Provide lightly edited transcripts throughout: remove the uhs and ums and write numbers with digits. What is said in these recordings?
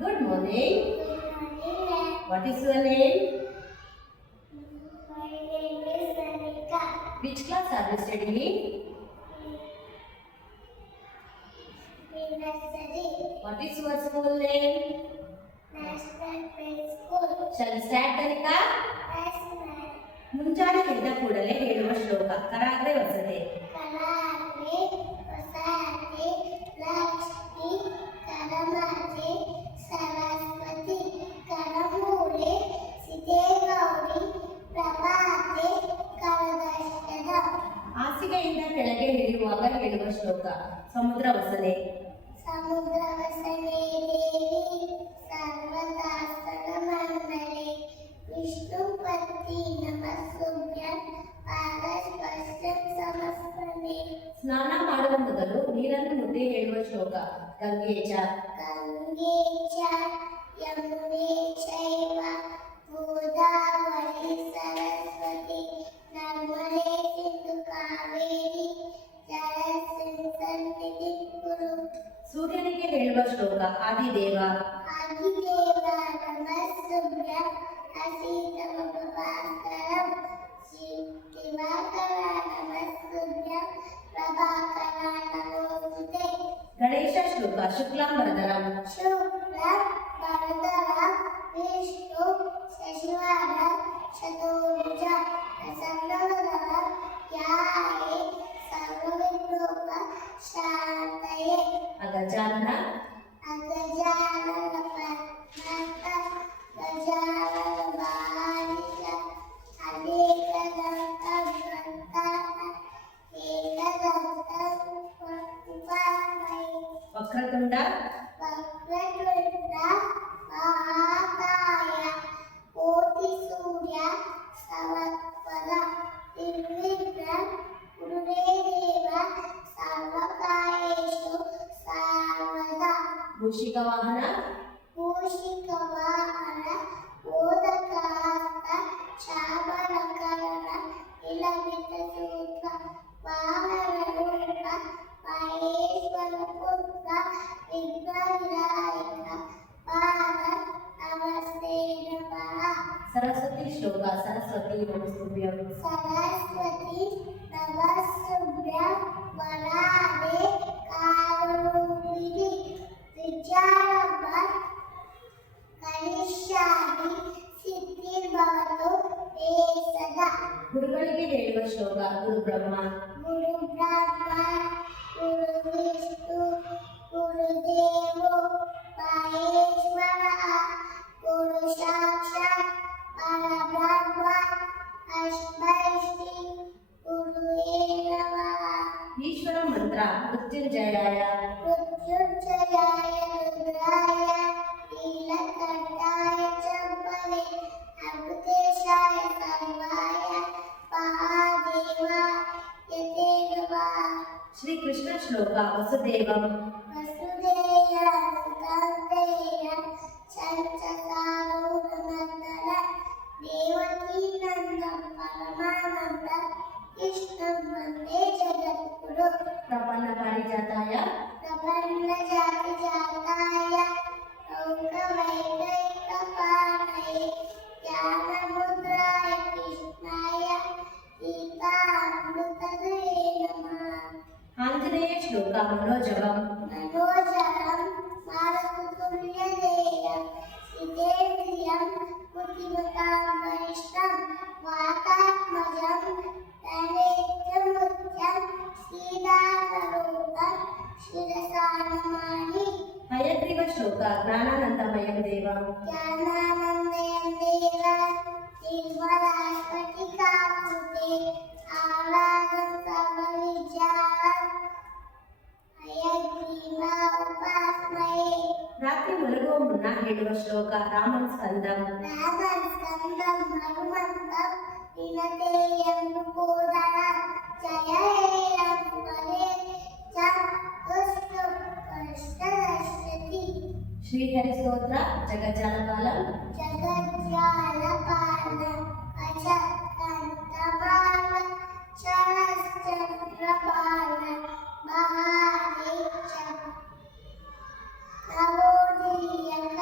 Good morning. Good morning. What is your name? My name is Sanika. Which class are you studying? In nursery, What is your school name? National Prep School. Shall we start, Danika? Yes, ma'am. ಮುಂಜಾನೆ ಎದ್ದ ಕೂಡಲೇ ಹೇಳುವ ಶ್ಲೋಕ ಕರಾಗ್ರೆ ವಸತೆ. ಕಲಾಗ್ರೆ ಹೊಸಾತೆ ಲಕ್ಷ್ಮಿ ಕರಮಾತೆ ಸರಸ್ವತಿ ಕರಮೂಲೆ ಸಿದ್ಧೇ ಗೌರಿ ಪ್ರಭಾತೆ ಕರದರ್ಶನ. ಹಾಸಿಗೆಯಿಂದ ಕೆಳಗೆ ಇಳಿಯುವಾಗ ಹೇಳುವ ಶ್ಲೋಕ ಸಮುದ್ರ ವಸನೆ. ಸಮುದ್ರ ವಸನೆ ದೇವಿ ಸರ್ವದಾಸನ ಮಂಡಲೆ ವಿಷ್ಣುಪತಿ ನಮಸ್ಸುಭ್ಯಂ ಪಾದಸ್ಪರ್ಶಂ ಸಮಸ್ಮನೆ. ಸ್ನಾನ ಮಾಡುವ ಮೊದಲು ನೀರನ್ನು ಮುಟ್ಟಿ ಹೇಳುವ ಶ್ಲೋಕ ಗಂಗೆ ಚ. ಗಂಗೆ ಚ ಯಮುನೆ ಚೈವ ಗೋದಾವರಿ ಸರಸ್ವತಿ ನರ್ಮದೆ ಸಿಂಧು ಕಾವೇರಿ ಜಲಸ್ಮಿನ್ ಸನ್ನಿಧಿಂ ಕುರು. ಸೂರ್ಯನಿಗೆ ಹೇಳುವ ಶ್ಲೋಕ ಆದಿದೇವ. ಆದಿದೇವ ನಮಸ್ಸುಭ್ಯಂ ಅಸೀತಮಭಾಸ್ಕರಂ ದಿವಾಕರ ನಮಸ್ಸುಭ್ಯಂ ಪ್ರಭಾಕರ ನಮೋಸ್ತುತೆ. ಗಣೇಶ ಶ್ಲೋಕ ಶುಕ್ಲಾಂಬರಧರಂ. ಶುಕ್ಲಂ ವರದರಂ ವಿಷ್ಣು ಶಶಿವರ್ಣಂ ಚತುರ್ಭುಜಂ ಪ್ರಸನ್ನವದನಂ ಧ್ಯಾಯೇ ಸರ್ವವಿಘ್ನೋಪ ಶಾಂತಯೇ. ಅಗಜಾನನ. ಅಗಜಾನನ ಪದ್ಮನಾಭ ಗಜಾನನ ಬಾಲಿಕ ಅನೇಕದಂತ ಗ್ರಂಥಾನ ಏಕದಂತ ಉಪಾಮಯ. ವಕ್ರತುಂಡ. ವಕ್ರತುಂಡ ಮಹಾಕಾಯ ಕೋಟಿ ಸೂರ್ಯ ಸಮತ್ಪದ ನಿರ್ವಿಘ್ನಂ ಕುರು ಮೇ ದೇವ ಸರ್ವಕಾರ್ಯೇಷು ಸರ್ವದಾ. ಮೂಷಿಕ ವಾಹನ. ಮೂಷಿಕ ವಾಹನ ಮೋದಕಾಸ್ತ ಚಾಮರಕರ್ಣ ಇಲವಿತ ಸೂತ್ರ ವಾಹನ ರೂಪ ಮಹೇಶ್ವರ ಪುತ್ರ ವಿಘ್ನ ವಿನಾಯಕ ಪಾದ ನಮಸ್ತೆ ನಮಃ. ಸರಸ್ವತಿ ಶ್ಲೋಕ ಸರಸ್ವತಿ ನಮಸ್ತುಭ್ಯಂ. ಸರಸ್ವತಿ ನಮಸ್ತುಭ್ಯಂ ವರಾದೆ ಕಾರುಣ್ಯದಿ ವಿದ್ಯಾರಂಭ ಕರಿಷ್ಯಾಮಿ ಸಿದ್ಧಿರ್ಭವತು ಮೇ ಸದಾ. ಗುರುಗಳಿಗೆ ಹೇಳುವ ಶ್ಲೋಕ ಗುರು ಬ್ರಹ್ಮ. ಗುರು ಬ್ರಹ್ಮ ಗುರು ವಿಷ್ಣು ಗುರುದೇವೋ ಮಹೇಶ್ವರ ಗುರು ಸಾಕ್ಷಾತ್ ಪರಬ್ರಹ್ಮ ತಸ್ಮೈ ಶ್ರೀ ಗುರುವೇ ನಮಃ. ಈಶ್ವರ ಮಂತ್ರ ಮೃತ್ಯುಂಜಯಾಯ. ಮೃತ್ಯುಂಜಯಾಯ ರುದ್ರಾಯ ನೀಲಕಂಠಾಯ ಚಂಪವೇ ಅಮೃತೇಶಾಯ ಸರ್ವಾಯ ಮಹಾದೇವಾಯ ನಮಃ. ಶ್ರೀ ಕೃಷ್ಣ ಶ್ಲೋಕ ವಸುದೇವಂ. ವಸುದೇವ ಸುತಂತ್ರೇಯ ಚಂಚಸಾರೂಢನಂದನ ದೇವಕೀ ನಂದಂ ಪರಮಾನಂದ ಕೃಷ್ಣಂ ವಂದೇ ಜಗದ್ಗುರು. ಪ್ರಪನ್ನ ಪಾರಿಜಾತಾಯ. ಪ್ರಪನ್ನ ಜಾತಿ ಜಾತಾಯ ಲೋಕವೈಕೈಕಪಾಣಯೇ ಜ್ಞಾನಮುದ್ರಾಯ ಕೃಷ್ಣಾಯ ಗೀತಾಮೃತದೇ ನಮಃ. ಆಂಜನೇಯ ಶ್ಲೋಕ ಮನೋಜವಂ. मनोजरं मारुततुल्यवेगं जितेन्द्रियं बुद्धिमतां वरिष्ठं वातात्मजं तनेत्रमुच्चं श्रीरामरूपं शिरसा नमामि. ಹಯಗ್ರೀವ ಶ್ಲೋಕ ಜ್ಞಾನಾನಂದಮಯಂ ದೇವಂ. ज्ञानानन्दमयं देव निर्मलास्फटिकाकृते आह्लादं सर्वविद्यां ಹಯಗ್ರೀವ ಉಪಾಸ್ಮಯೇ. ರಾತ್ರಿ ಮಲಗುವ ಮುನ್ನ ಹೇಳುವ ಶ್ಲೋಕ ರಾಮನ್ ಸ್ಕಂದಂ. ರಾಮನ್ ಸ್ಕಂದಂ ಹನುಮಂತಂ ವಿನತೇಯಂ ಗೋದನ ಜಯ ಹೇಯಂ ವರೇ ಚ ತುಷ್ಟು ಕೃಷ್ಣದರ್ಶತಿ. ಶ್ರೀಹರಿ ಸ್ತೋತ್ರ ಜಗಜ್ಜಾಲಪಾಲಂ. ಜಗಜ್ಜಾಲಪಾಲಂ ಅಜಕಂತಮಾಲ ಚರಶ್ಚಂದ್ರಪಾಲ ಮಹಾದೇಶ ನವೋದೀಯಕ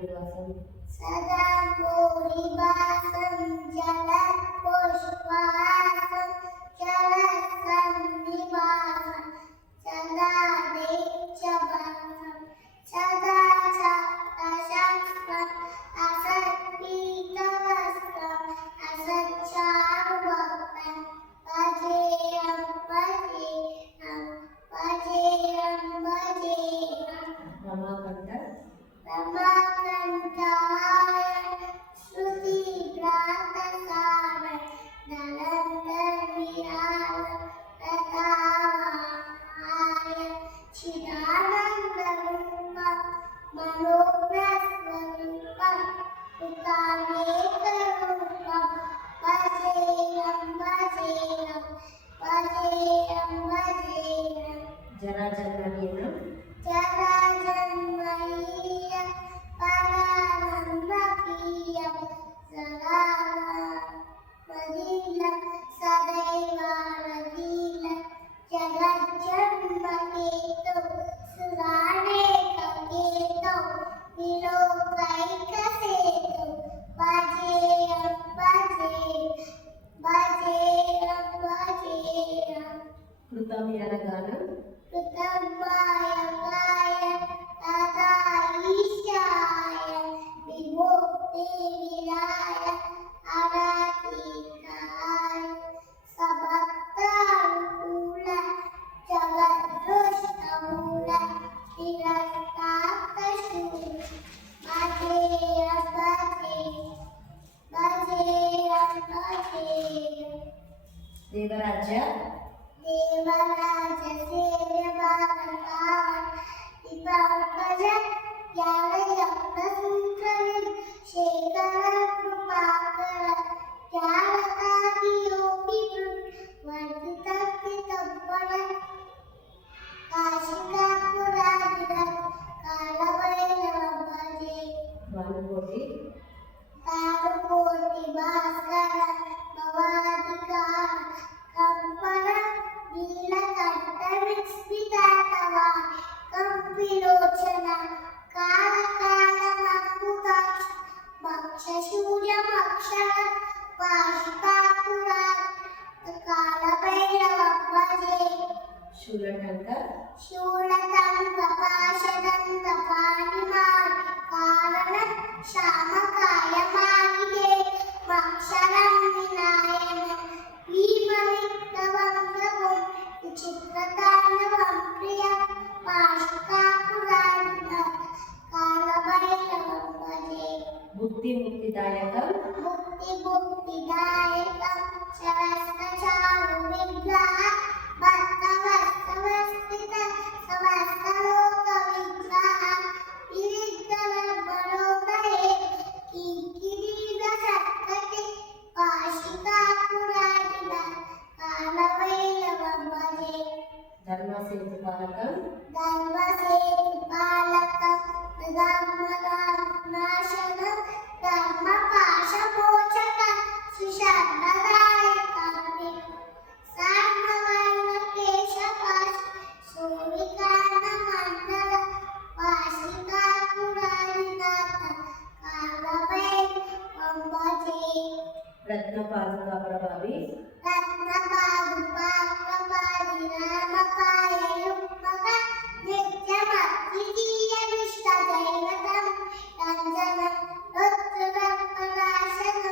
निवासं सदा पूरिवासं जलपुष्पवासं जलसन्निवासं सदा देशवासं सदा शास्त्रशास्त्रम् असत्पीतवस्त्रम् असच्चारुभक्तं भजेयं भजेयं भजेयं भजेयं रमाकण्ठ रमाकान्ताय श्रुतिप्रातसार नलन्दनिराल रतावाय चिदानन्दरूपं मनोज्ञस्वरूपं सुकामेकरूपं भजेयं भजेयं भजेयं भजेयं जराजन्महीनं जराजन्महीयं परानन्दप्रियं सदानन्दलीलं सदैवानलीलं जगज्जन्मकेतौ सुराणेककेतौ विलोकैकसेतौ भजेयं भजेयं भजेयं भजेयं कृतं यानगानं कृतमायकाय तदाईशाय विमुक्तिविदाय अराधिकाय सबक्तानुकूल जगद्दुष्टमूल तिरस्तात्तशूल भजेयं भजेयं भजेयं भजेयं देवराज्य देवराज सेव्यवान पावन दिपंकज ज्ञानयज्ञसूत्रनिध शेखर कृपाकर ज्ञानकारियोगिवृत् वर्धितकृतव्वन काशिकापुराधिरथ कालभैरवं भजे भानुकोटि तारुकोटि भास्कर भवाधिकार कंपन नीलकण्ठविस्मितातवा कंपिलोचना कालकालमकुतक्ष मक्षशूर्यमक्षर पाशिकापुरात् कालभैरवं भजे शूलटङ्क शूलतङ्कपाशदन्तपाणिमान् कारण श्यामकायमालिके मक्षरं विनायन भीमविक्रमं प्रभुं विचित्रताण्डवं प्रियं पाशिकापुराधिनाथ कालभैरवं भजे बुद्धिमुक्तिदायकं मुक्तिदायकं सहस्रचारुविग्रह भक्तवत्सवस्थित समस्तलोकविग्रह विरिद्धगर्भलोकहे किङ्किणीगसत्कटे पाशिकापुराधिनाथ कालभैरवं भजे धर्मसेतुपालकं धर्मसेतुपालकं धर्मनाशनं धर्मपाशमोचकं सुशर्मदायकं सार्ववर्णकेशपाश सूरिकान्तमण्डल पाशिकापुराधिनाथ कालभैरवं भजे रत्नपादुका प्रभावी रत्नपादुकाप्रभाविरामकाययुग्मक नित्यमद्वितीयमिष्टदैवतं रञ्जनं रुद्रदर्पणाशनं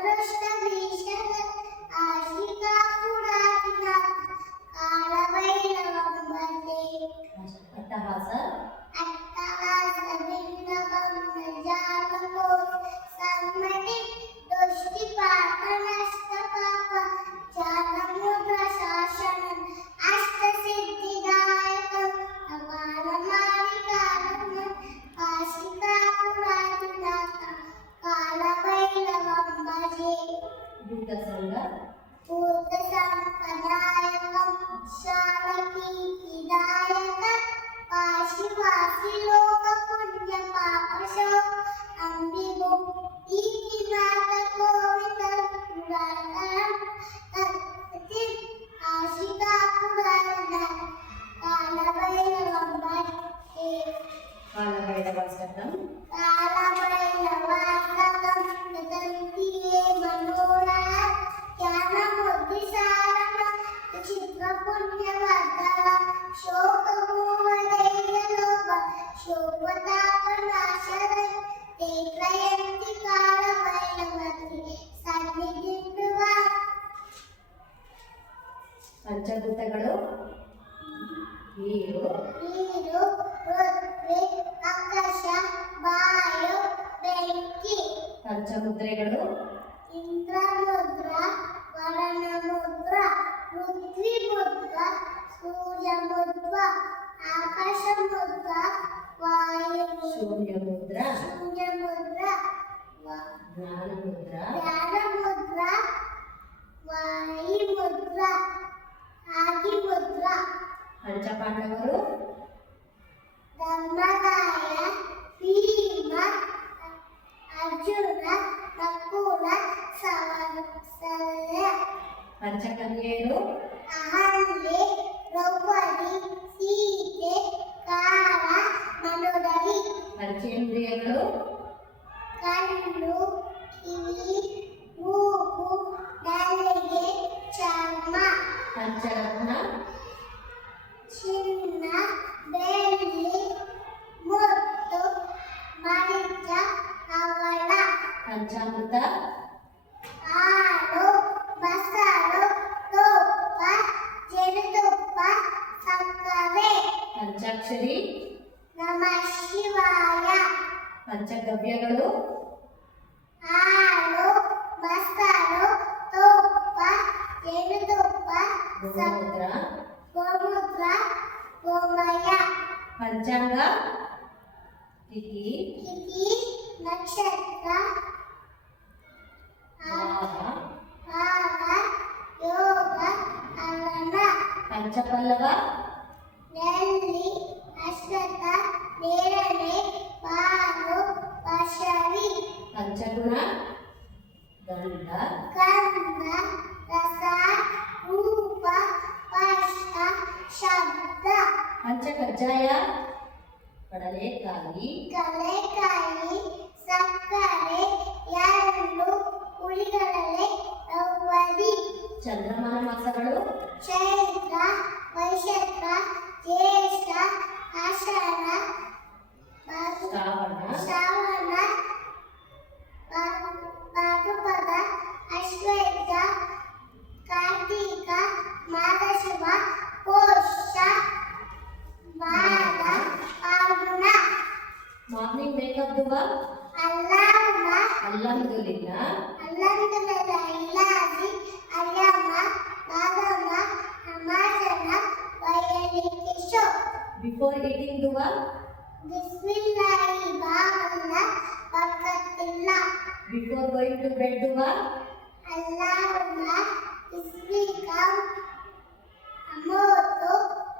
करालरुष्टभीषण आशिकापुराधिनाथ कालभैरवं भजे अट्टहास अट्टहासभिन्नकं न जातकोत् सम्मति दुष्टिपाटन ಕಾಲಭೈರವಾಷ್ಟಕಂ कालभैरवाष्टकं यतन्तिये मनोरा ज्ञानबुद्धिसारं चित्रपुण्यवर्धनं शोकमोहदैर्यलोभ शोभतापनाशनं ते त्रयन्ति कालभैरवति सन्निधिं ಪಂಚಭೂತಗಳು ನೀರು ನೀರು ಪೃಥ್ವಿ ಆಕಾಶ ವಾಯು ಬೆಂಕಿ ಪಂಚಮುದ್ರೆಗಳು ಇಂದ್ರಮುದ್ರ ವರುಣಮುದ್ರ ಪೃಥ್ವಿ ಮುದ್ರ ಸೂರ್ಯ ಮುದ್ರ ಆಕಾಶ ಮುದ್ರ ವಾಯು ಶೂನ್ಯ ಮುದ್ರ ಶೂನ್ಯ ಮುದ್ರ ಜ್ಞಾನ ಮುದ್ರ ಜ್ಞಾನ ಮುದ್ರ ವಾಯು ಮುದ್ರ ಆದಿ ಮುದ್ರ ಪಂಚಪಾಂಡವರು ಧರ್ಮರಾಯ ಭೀಮ ಅರ್ಜುನ ನಕುಲ ಸಲ್ಯ ಪಂಚಕನ್ಯೆಯರು ಅಹಲ್ಯೆ ದ್ರೌಪದಿ ಸೀತೆ ಕಾರ ಮನೋದರಿ ಪಂಚೇಂದ್ರಿಯಗಳು ಕಣ್ಣು ಕಿವಿ ಮೂಗು ನಾಲಿಗೆ ಚರ್ಮ ಪಂಚರತ್ನ ಚಿನ್ನ ಬೆಳ್ಳಿ ಮುತ್ತು ಮರಿಚ ಹವಳ ಪಂಚಾಮೃತ ಹಾಲು ಮೊಸರು ತುಪ್ಪ ಜೇನುತುಪ್ಪ ಸಕ್ಕರೆ ಪಂಚಾಕ್ಷರಿ ನಮಃ ಶಿವಾಯ ಪಂಚಗವ್ಯಗಳು ಹಾಲು ಮೊಸರು ತುಪ್ಪ ಜೇನುತುಪ್ಪ ಗೋಮೂತ್ರ ಗೋಮೂತ್ರ ಗೋಮಯ ಪಂಚಾಂಗ ತಿಥಿ ತಿಥಿ ನಕ್ಷತ್ರ ವಾರ ಭಾಗ ಯೋಗ ಹರಣ ಪಂಚಪಲ್ಲವ ನೆಲ್ಲಿ ಅಶ್ವತ್ಥ ನೇರಳೆ ಪಾಲು ಪಶವಿ ಪಂಚಗುಣ ಗಂಧ ಗಂಧ ರಸ ರೂಪ ಸ್ಪರ್ಶ ಶಬ್ದ ಪಂಚಕಜ್ಜಾಯ ಕಡಲೆಕಾಯಿ ಕಲೆಕಾಯಿ ಸಕ್ಕರೆ ಎಳ್ಳು ಹುಳಿಗಡಲೆ ದ್ರೌಪದಿ ಚಂದ್ರಮಾನ ಮಾಸಗಳು ಚೈತ್ರ ವೈಶಾಖ ಜ್ಯೇಷ್ಠ ಆಷಾಢ ಶ್ರಾವಣ ಶ್ರಾವಣ ಭಾದ್ರಪದ ಅಶ್ವೇತ ಕಾರ್ತೀಕ ಮಾಘಶುಭ ಪೋಷ ಮಾಘ ಫಾಲ್ಗುಣ ಮಾರ್ನಿಂಗ್ ಮೇಕಪ್ ದುವ ಅಲ್ಲಾಹುಮ್ಮ ಅಲ್ಹಮ್ದುಲಿಲ್ಲಾ ಅಲ್ಹಮ್ದುಲಿಲ್ಲಾ ಇಲಾಹಿ ಅಯ್ಯಮ್ಮ ಬಾದಮ್ಮ ಅಮಾಜನ ವಯಲಿಕಿಶೋ ಬಿಫೋರ್ ಈಟಿಂಗ್ ದುವ ಬಿಸ್ಮಿಲ್ಲಾಹಿ ಬಾವಲ್ಲ ಬರ್ಕತ್ತಿಲ್ಲ ಬಿಫೋರ್ ಗೋಯಿಂಗ್ ಟು ಬೆಡ್ ದುವ ಅಲ್ಲಾಹುಮ್ಮ ಬಿಸ್ಮಿಕಂ ಅಮೋತು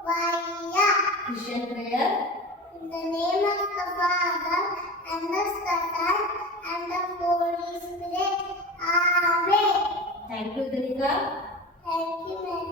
ವಯ್ಯ Christian prayer In the name of the Father, and the Son, and the Holy Spirit. Amen. Thank you Dhanika Thank you, ma'am.